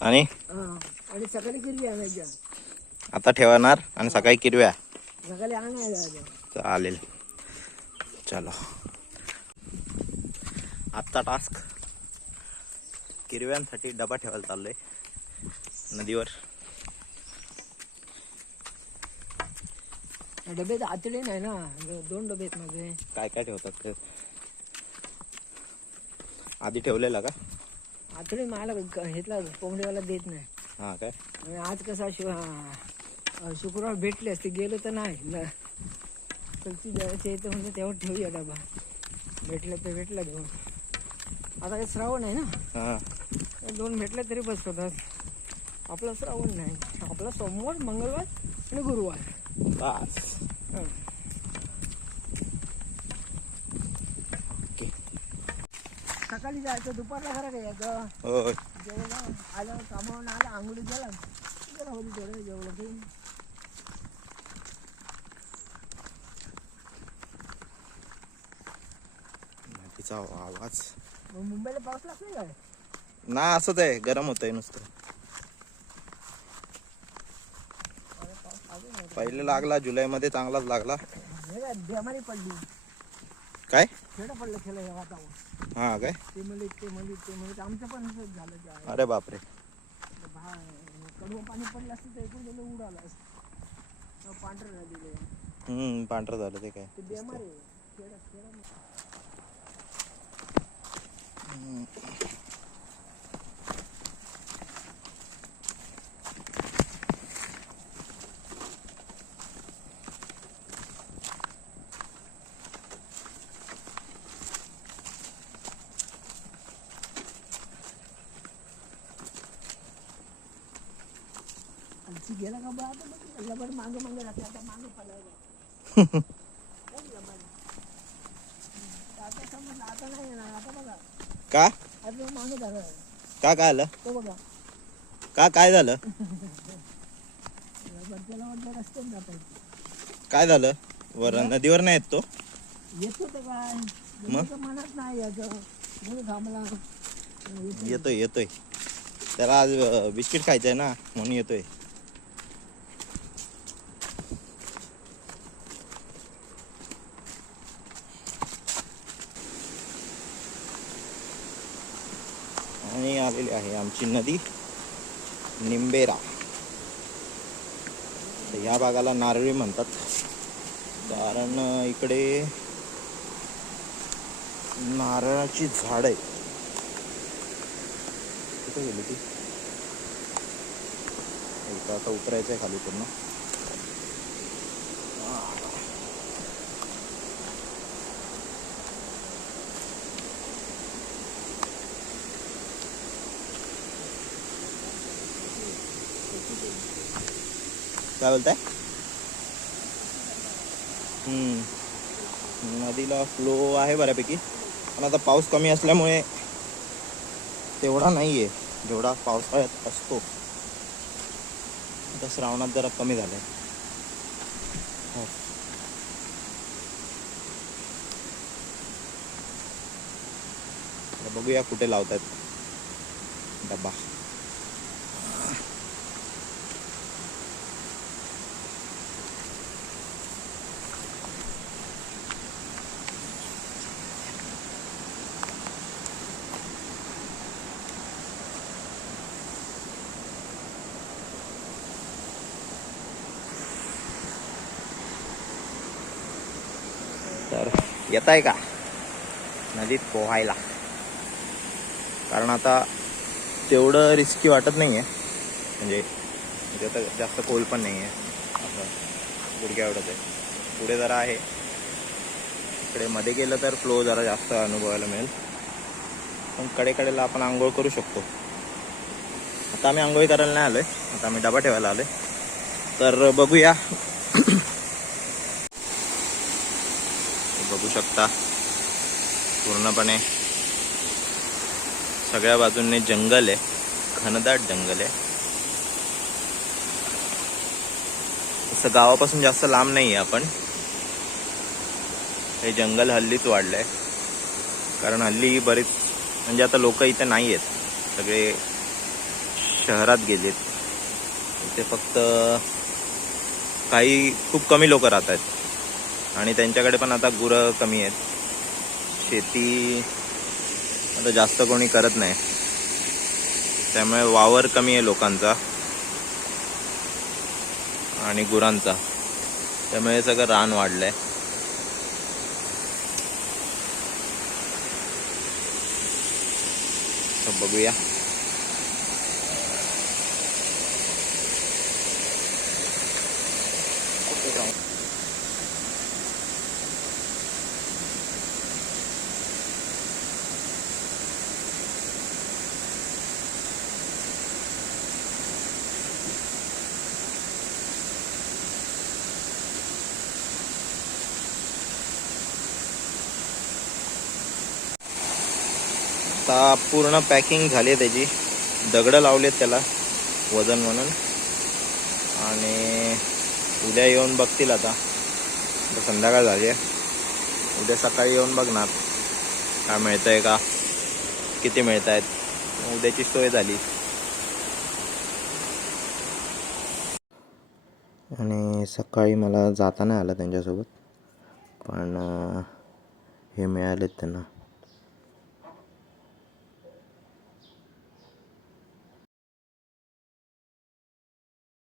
आणि. आणि सकाळी किरवी आणायच्या. आता ठेवणार आणि सकाळी किरव्या. सकाळी आणायला चालेल. चलो. आजचा टास्क किरव्यांसाठी डबा ठेवायला चाललोय. नदीवर. डबेत आतडी नाही ना. दोन डबे आहेत माझे. काय काय ठेवतात आधी ठेवलेला का? आतडी मला घेतला कोंबडीवाला देत नाही. हा काय? आणि आज कसा शु हा, शुक्रवार भेटले असते गेलो तर नाही. ल- कलची द्यायचे तर म्हणजे तेव्हा ठेवूया डबा. भेटलं तर भेटलं दोन आता काही श्रावण आहे ना? हा. दोन भेटले तरी बस होतात. आपला श्रावण नाही. आपला सोमवार मंगळवार आणि गुरुवार. बस. हं. सकाळी जायचं दुपारला खरं काय यायचं? होय. जेवलं आलं कामावून आलं आंघोळी गेला गेला होती थोडं जेवलं की. तिचा आवाज. मग मुंबईला पाऊस काय? ना असंच आहे. गरम होतंय नुसतं. पहिले लागला जुलैमध्ये चांगलाच लागला. हे काय बेमारी पडली. काय? खेळं पडलं खेळ हे वातावरण हा काय? ते ते ते मलिक आमचं पण असंच झालं ते आहे. अरे बापरे. ते भा कडवं पाणी पडलं असतं तर एकूण गेलं उडालं असतं. पांढरं झालेलं आहे. हम्म पांढरं झालं ते काय. ते बेमारी आहे. आमची गेला का बा? आता बघ, लबाड मागं मागं राहते आता मागं पडायला लबाड. आता समजलं आता नाही येणार आता बघा. का? आता मागं झालं का काय आलं? तो बघा. का काय झालं? लबाड त्याला वाटलं रस्त्याने जाता येतं. काय झालं? वर नदीवर नाही येत तो? येतो तर काय त्याच्या मनात नाही याचं म्हणून थांबला. येतोय येतोय. त्याला आज बिस्किट खायचंय ना म्हणून येतोय आणि आलेली आहे आमची नदी निंबेरा तर ह्या भागाला नारळी म्हणतात. कारण इकडे नारळाची झाड आहे कुठे गेली ती? इथं आता उतरायचं आहे खाली पूर्ण. काय बोलताय हम्म. नदीला फ्लो आहे बऱ्यापैकी. पण आता पाऊस कमी असल्यामुळे तेवढा नाही आहे जेवढा पावसाळ्यात असतो. आता श्रावणात जरा कमी हो. आता बघूया कुठे लावतात डब्बा. तर येत आहे का? नदीत पोहायला. कारण आता तेवढं रिस्की वाटत नाही आहे म्हणजे म्हणजे आता जास्त खोल पण नाही आहे असं गुडघ्या एवढंच आहे पुढे जरा आहे. इकडे मध्ये गेलं तर फ्लो जरा जास्त अनुभवायला मिळेल. पण कडेकडेला आपण आंघोळ करू शकतो. आता आम्ही आंघोळी करायला नाही आलो आहे आता आम्ही डबा ठेवायला आलो आहे तर बघूया बघू शकता पूर्णपणे सगळ्या बाजूंनी जंगल आहे. घनदाट जंगल आहे. असं गावापासून जास्त लांब नाही आहे आपण. हे जंगल हल्लीच वाढलंय. कारण हल्ली बरीच म्हणजे आता लोक इथे नाही आहेत सगळे शहरात गेलेत. इथे फक्त काही खूप कमी लोक राहत आहेत आणि त्यांच्याकडे पण आता गुरं कमी आहेत. शेती आता जास्त कोणी करत नाही. त्यामुळे वावर कमी आहे लोकांचा. आणि गुरांचा. त्यामुळे सगळं रान वाढलंय. आहे बघूया. आता पूर्ण पॅकिंग झाली आहे त्याची. दगडं लावलेत त्याला वजन म्हणून. आणि उद्या येऊन बघतील आता. संध्याकाळ झाली आहे. उद्या सकाळी येऊन बघणार. काय मिळतंय का? किती मिळत आहेत उद्याची सोय झाली. आणि सकाळी मला जाता नाही आलं त्यांच्यासोबत. पण हे मिळालेत त्यांना.